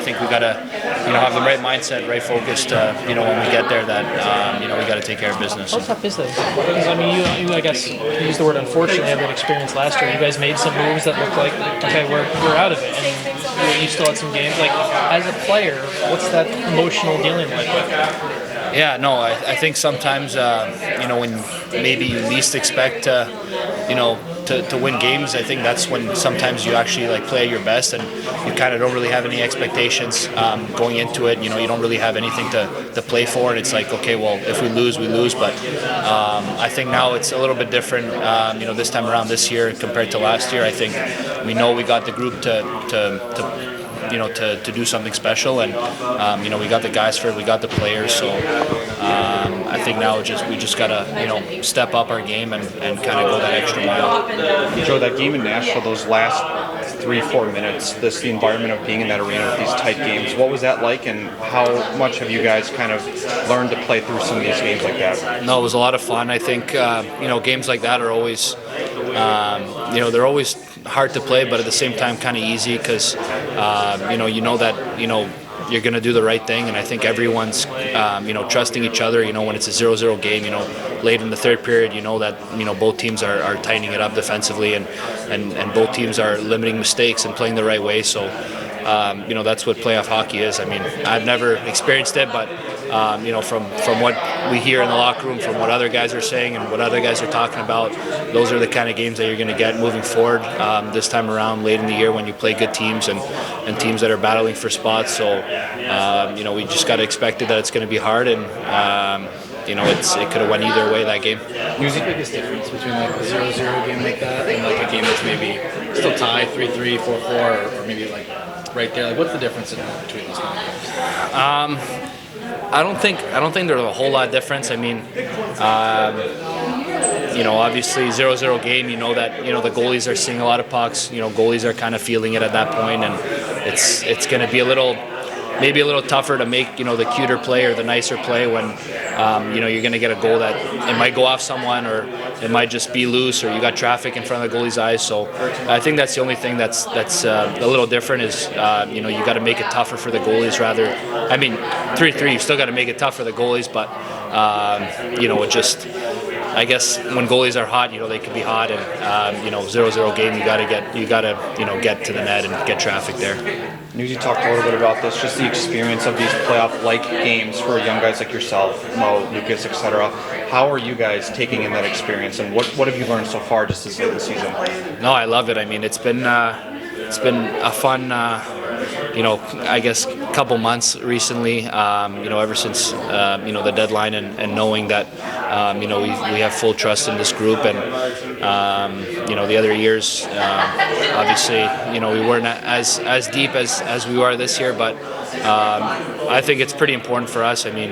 I think we got to, have the right mindset, right focus to, when we get there that, we got to take care of business. How tough is that? Because, I mean, you I guess, use the word unfortunately, have that experience last year. You guys made some moves that looked like, okay, we're out of it. And you still had some games. Like, as a player, what's that emotional dealing with? Yeah, no, I think sometimes, when maybe you least expect to win games, I think that's when sometimes you actually play at your best, and you kind of don't really have any expectations going into it. You don't really have anything to play for, and it's like, okay, well, if we lose, we lose. But I think now it's a little bit different. This time around, this year compared to last year, I think we know we got the group to do something special, and we got the guys for it, we got the players, so I think now we just gotta step up our game and kind of go that extra mile. Joe, that game in Nashville, those last 3-4 minutes, the environment of being in that arena with these tight games, what was that like, and how much have you guys kind of learned to play through some of these games like that? No, it was a lot of fun. I think games like that are always they're always hard to play, but at the same time kind of easy, because that you're going to do the right thing, and I think everyone's trusting each other. When it's a 0-0 game, late in the third period, that both teams are tightening it up defensively, and both teams are limiting mistakes and playing the right way. So that's what playoff hockey is. I mean, I've never experienced it, but from what we hear in the locker room, from what other guys are saying and what other guys are talking about, those are the kind of games that you're going to get moving forward this time around late in the year, when you play good teams and teams that are battling for spots. So we just got to expect it, that it's going to be hard, and it could have went either way, that game. Who's the biggest difference between a 0-0 game like that and a game that's maybe still tied 3-3, 4-4, or maybe right there? What's the difference between those kind of games? I don't think there's a whole lot of difference. I mean, obviously 0-0 game, that the goalies are seeing a lot of pucks. Goalies are kind of feeling it at that point, and it's going to be maybe a little tougher to make the cuter play or the nicer play when you're going to get a goal that it might go off someone, or it might just be loose, or you got traffic in front of the goalie's eyes. So I think that's the only thing that's a little different is you got to make it tougher for the goalies rather. I mean, 3-3, you still got to make it tough for the goalies, but it just, I guess when goalies are hot, they can be hot, and 0-0 game, you got to get to the net and get traffic there. You talked a little bit about this, just the experience of these playoff-like games for young guys like yourself, Mo, Lucas, etc. How are you guys taking in that experience, and what have you learned so far just this late in the season? No, I love it. I mean, it's been a fun, I guess, couple months recently. Ever since the deadline, and knowing that we have full trust in this group, and the other years, obviously, we weren't as deep as we are this year, but I think it's pretty important for us. I mean,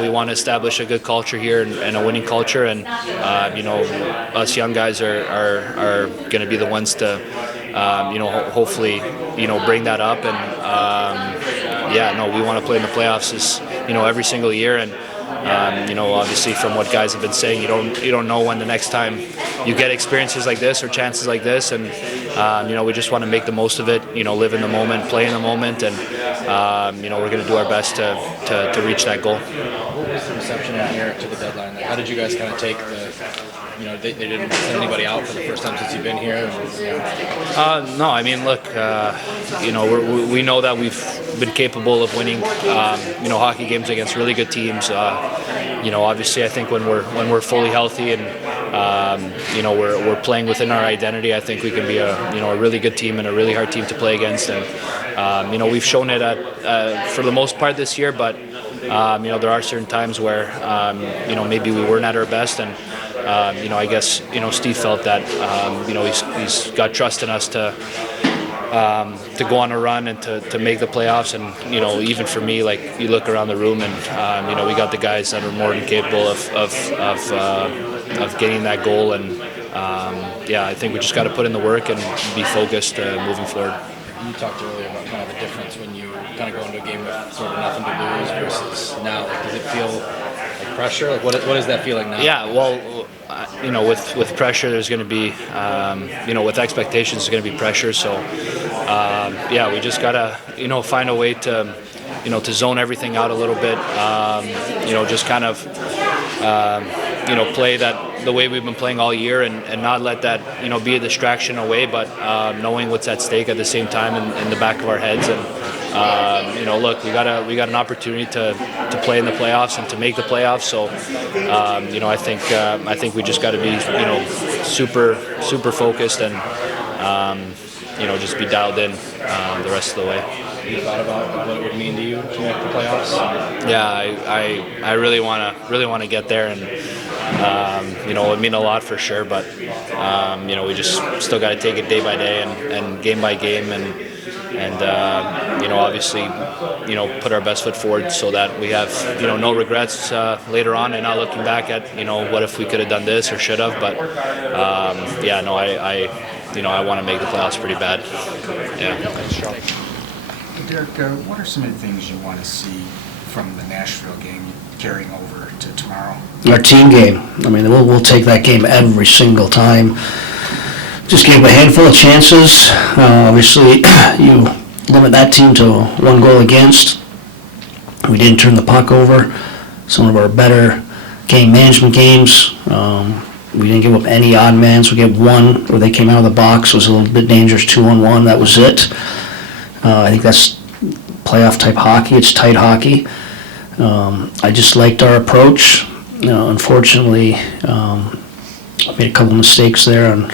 we want to establish a good culture here and a winning culture, and us young guys are going to be the ones to hopefully bring that up, and we want to play in the playoffs every single year, and obviously from what guys have been saying, you don't know when the next time you get experiences like this or chances like this, and we just want to make the most of it, live in the moment, play in the moment, and we're going to do our best to reach that goal. What was the reception in here to the deadline? How did you guys kind of take they didn't send anybody out for the first time since you've been here? No, I mean, look, we know that we've been capable of winning, hockey games against really good teams. Obviously, I think when we're fully healthy and we're playing within our identity, I think we can be a really good team and a really hard team to play against. And we've shown it for the most part this year, but there are certain times where maybe we weren't at our best, and I guess Steve felt that he's got trust in us to go on a run and to make the playoffs. And even for me, you look around the room, and we got the guys that are more than capable of getting that goal. And I think we just got to put in the work and be focused moving forward. You talked earlier about kind of the difference when you kind of go into a game with sort of nothing to lose versus now. Does it feel like pressure? What is that feeling now? Yeah, well, with pressure, there's going to be, with expectations, there's going to be pressure. So, yeah, we just gotta, find a way to, to zone everything out a little bit. Just kind of, play that the way we've been playing all year, and not let that, be a distraction away, but knowing what's at stake at the same time in the back of our heads. And look, we got an opportunity to play in the playoffs and to make the playoffs. So, I think we just got to be, super focused and, just be dialed in the rest of the way. Have you thought about what it would mean to you to make the playoffs? Yeah, I really want to get there, and it would mean a lot for sure. But we just still got to take it day by day and game by game, and obviously put our best foot forward so that we have no regrets later on, and not looking back at what if we could have done this or should have. But I want to make the playoffs pretty bad. Yeah. Derek, what are some of the things you want to see from the Nashville game carrying over to tomorrow? Our team game. I mean, we'll take that game every single time. Just gave a handful of chances. Obviously, you limit that team to 1 goal against. We didn't turn the puck over. Some of our better game management games. We didn't give up any odd mans. We gave one where they came out of the box. It was a little bit dangerous, 2-on-1. That was it. I think that's playoff type hockey. It's tight hockey. I just liked our approach. Unfortunately, I made a couple mistakes there on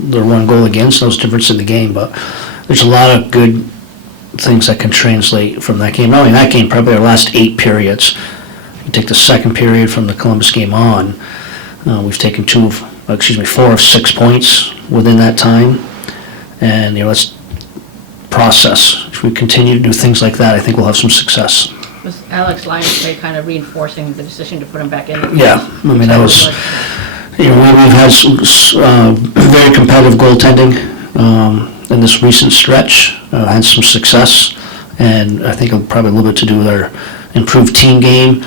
their 1 goal against. That was difference in the game, but there's a lot of good things that can translate from that game. Not only that game, probably our last 8 periods. You take the second period from the Columbus game on, we've taken 4 of 6 points within that time, and let's process. If we continue to do things like that, I think we'll have some success. Was Alex Lyons kind of reinforcing the decision to put him back in? Yeah, I mean, that was, we've had some very competitive goaltending in this recent stretch, had some success, and I think it'll probably a little bit to do with our improved team game,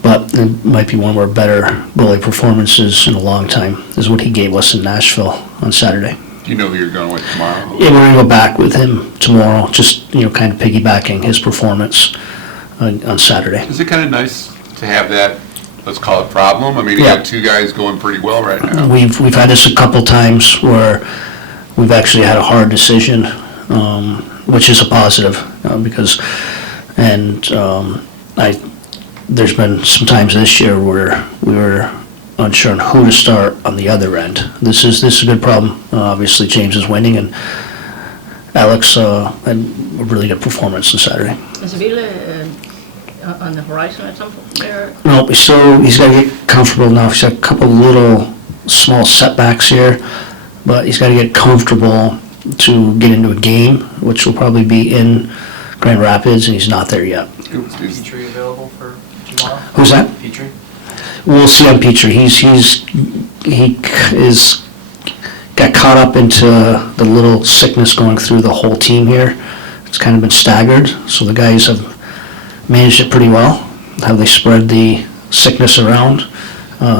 but it might be one of our better goalie performances in a long time, is what he gave us in Nashville on Saturday. Do you know who you're going with tomorrow? Yeah, we're going to go back with him tomorrow, just, kind of piggybacking his performance on Saturday. Is it kind of nice to have that, let's call it problem? I mean, you Yeah. got 2 guys going pretty well right now. We've had this a couple times where we've actually had a hard decision, which is a positive, because, there's been some times this year where we were unsure on who to start on the other end. This is a good problem. Obviously, James is winning, and Alex had a really good performance on Saturday. Is Vila on the horizon at some point there? No, he's got to get comfortable now. He's got a couple little small setbacks here, but he's got to get comfortable to get into a game, which will probably be in Grand Rapids, and he's not there yet. Is- Petrie available for tomorrow? Who's that? Petrie? We'll see on Petrie. He got caught up into the little sickness going through the whole team here. It's kind of been staggered, so the guys have managed it pretty well, how they spread the sickness around.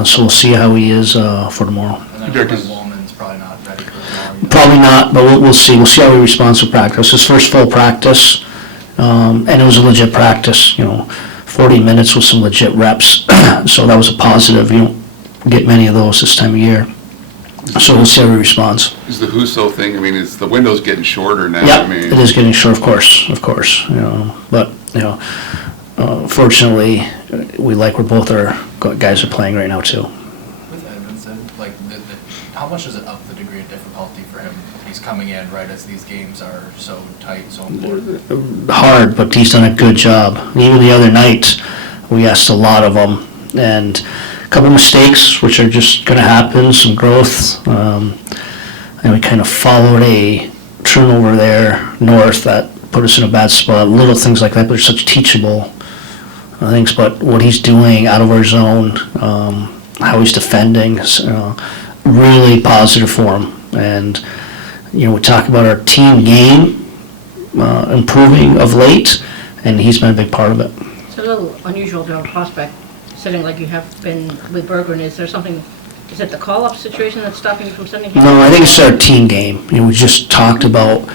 So we'll see how he is for tomorrow. And Derek, then is- Woolman's probably not ready for tomorrow either. Probably not, but we'll see. We'll see how he responds to practice. His first full practice, and it was a legit practice, 40 minutes with some legit reps. So that was a positive. You don't get many of those this time of year. So we'll see how he responds. Is the Husso thing, I mean, is the window's getting shorter now? Yeah, I mean, it is getting short, of course. But, fortunately, we like where both our guys are playing right now, too. With Edmondson, how much does it up the degree of difficulty for him? He's coming in right as these games are so tight, so important. Hard, but he's done a good job. Even the other night, we asked a lot of him, and a couple mistakes, which are just going to happen, some growth, and we kind of followed a turnover there north that put us in a bad spot. Little things like that, but they're such teachable things. But what he's doing out of our zone, how he's defending, really positive for him. And we talk about our team game improving of late, and he's been a big part of it. It's a little unusual to have a prospect sitting like you have been with Berggren. Is there something, is it the call-up situation that's stopping you from sending him? No, I think it's our team game. We just talked about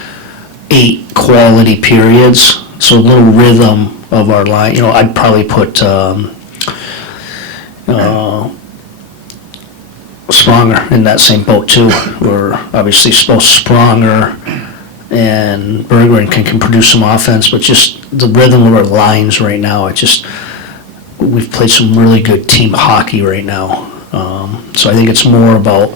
8 quality periods, so a little rhythm of our line. You know, I'd probably put Spronger in that same boat too. We're obviously both Spronger and Bergeron can produce some offense, but just the rhythm of our lines right now, we've played some really good team hockey right now. So I think it's more about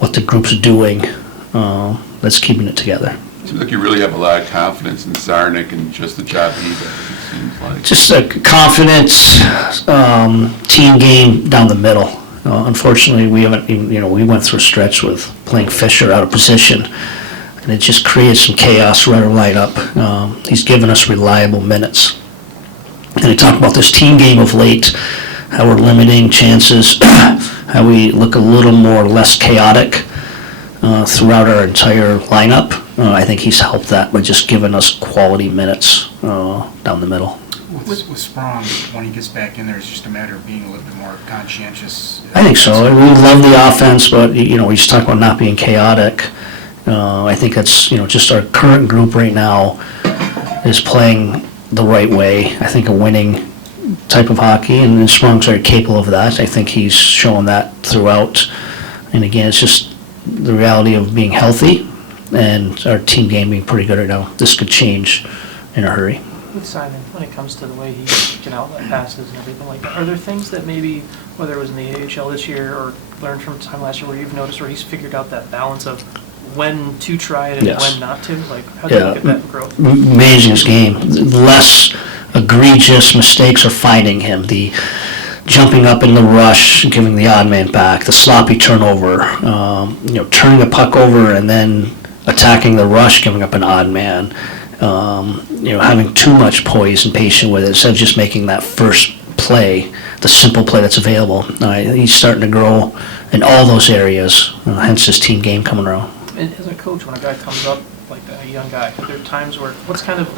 what the group's doing that's keeping it together. Seems like you really have a lot of confidence in Zarnik and just the job he does, it seems like. Just a confident team game down the middle. Unfortunately, we haven't even, we went through a stretch with playing Fisher out of position, and it just created some chaos right lineup. He's given us reliable minutes. And I talk about this team game of late, how we're limiting chances, how we look a little more less chaotic throughout our entire lineup. I think he's helped that by just giving us quality minutes down the middle. With Sprong, when he gets back in there, it's just a matter of being a little bit more conscientious. I think so. We love the offense, but we just talk about not being chaotic. I think that's just our current group right now is playing the right way. I think a winning type of hockey, and Sprong's very capable of that. I think he's shown that throughout. And again, it's just the reality of being healthy and our team game being pretty good right now. This could change in a hurry. With Simon, when it comes to the way he can outlet passes and everything like that, are there things that maybe, whether it was in the AHL this year or learned from time last year, where you've noticed where he's figured out that balance of when to try it and Yes. when not to? Like, how do you look at that growth? Amazing his game. Less egregious mistakes are finding him. The jumping up in the rush, giving the odd man back, the sloppy turnover, turning the puck over and then attacking the rush, giving up an odd man. Having too much poise and patience with it instead of just making that first play, the simple play that's available. He's starting to grow in all those areas, hence his team game coming around. And as a coach, when a guy comes up like that, a young guy, are there times where, what's kind of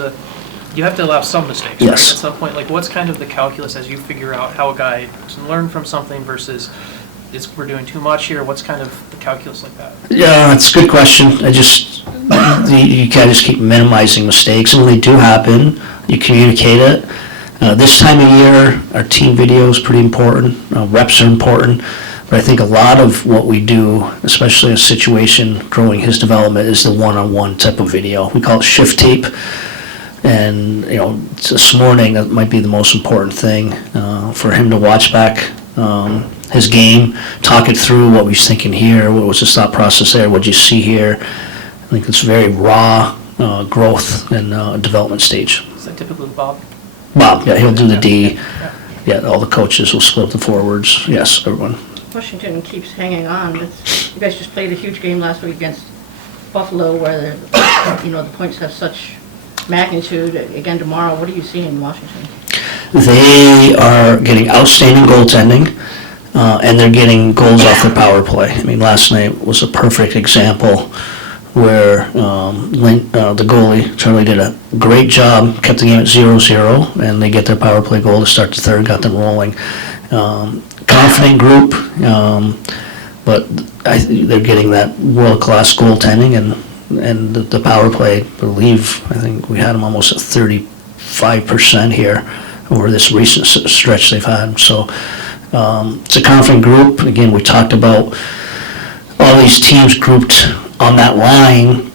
you have to allow some mistakes, Yes. right? At some point, like what's kind of the calculus as you figure out how a guy can learn from something versus we're doing too much here? What's kind of the calculus like that? Yeah, that's a good question. You can't just keep minimizing mistakes, and when they do happen, you communicate it. This time of year, our team video is pretty important. Reps are important, but I think a lot of what we do, especially in a situation growing his development, is the one-on-one type of video. We call it shift tape, and this morning that might be the most important thing for him to watch back his game, talk it through, what he's thinking here, what was his thought process there, what did you see here. I think it's very raw growth and development stage. Is that typically Bob? Bob, yeah, he'll do the D. Yeah, all the coaches will split the forwards. Yes, everyone. Washington keeps hanging on. You guys just played a huge game last week against Buffalo where the points have such magnitude. Again tomorrow, what are you seeing in Washington? They are getting outstanding goaltending, and they're getting goals off the power play. I mean, last night was a perfect example where the goalie, Charlie, did a great job, kept the game at 0-0, and they get their power play goal to start the third, got them rolling. Confident group, but they're getting that world-class goaltending, and the power play, I think we had them almost at 35% here over this recent stretch they've had. So it's a confident group. Again, we talked about all these teams grouped on that line.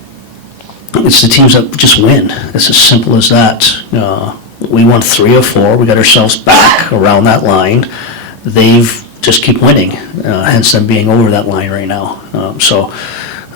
It's the teams that just win. It's as simple as that. We won 3 of 4. We got ourselves back around that line. They've just keep winning, hence them being over that line right now. So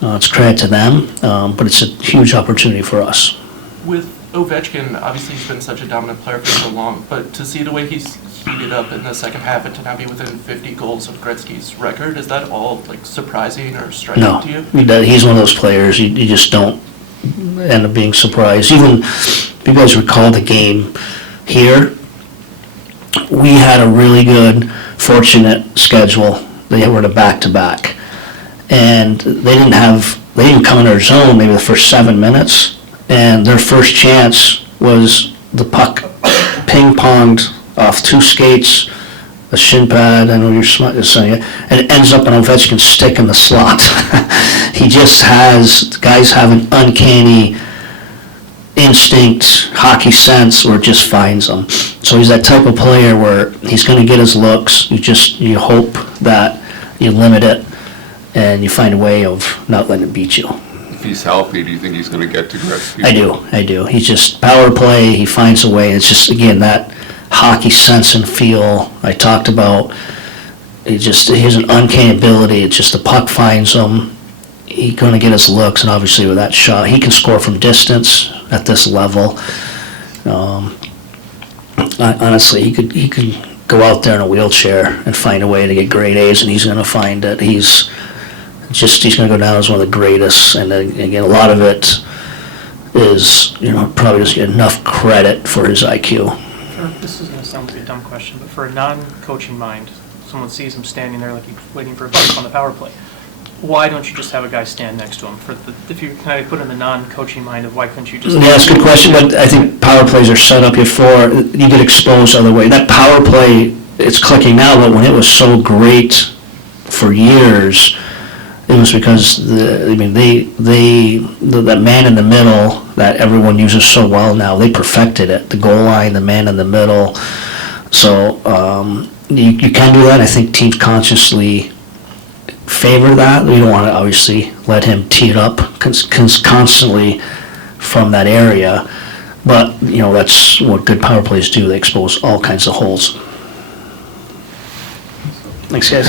it's credit to them, but it's a huge opportunity for us. With Ovechkin, obviously he's been such a dominant player for so long, but to see the way he's heated up in the second half and to now be within 50 goals of Gretzky's record, is that all surprising or striking to you? No, he's one of those players you just don't end up being surprised. Even if you guys recall the game here, we had a really good, fortunate schedule. They were the back-to-back, and they didn't come in our zone maybe the first 7 minutes, and their first chance was the puck ping-ponged off 2 skates, a shin pad, I know you're saying it, and it ends up on Ovechkin's stick in the slot. Guys have an uncanny instinct, hockey sense, where it just finds him. So he's that type of player where he's going to get his looks. You hope that you limit it and you find a way of not letting it beat you. If he's healthy, do you think he's going to get to Gretzky? I do. He's just power play. He finds a way. It's just, again, that hockey sense and feel I talked about. He has an uncanny ability. It's just the puck finds him. He's going to get his looks, and obviously with that shot, he can score from distance at this level. Honestly, he could go out there in a wheelchair and find a way to get grade A's, and he's going to find that he's going to go down as one of the greatest. And then, again, a lot of it is, probably doesn't get enough credit for his IQ. This is going to sound like a dumb question, but for a non-coaching mind, someone sees him standing there like he's waiting for a puck on the power play. Why don't you just have a guy stand next to him? If you kind of put in the non-coaching mind of why couldn't you just... Yeah, that's a good question, but I think power plays are set up before you get exposed other way. That power play, it's clicking now, but when it was so great for years, it was because that man in the middle that everyone uses so well now, they perfected it. The goal line, the man in the middle. So you can do that. I think teams consciously favor that. We don't want to obviously let him tee it up constantly from that area, but that's what good power plays do. They expose all kinds of holes. Thanks, guys.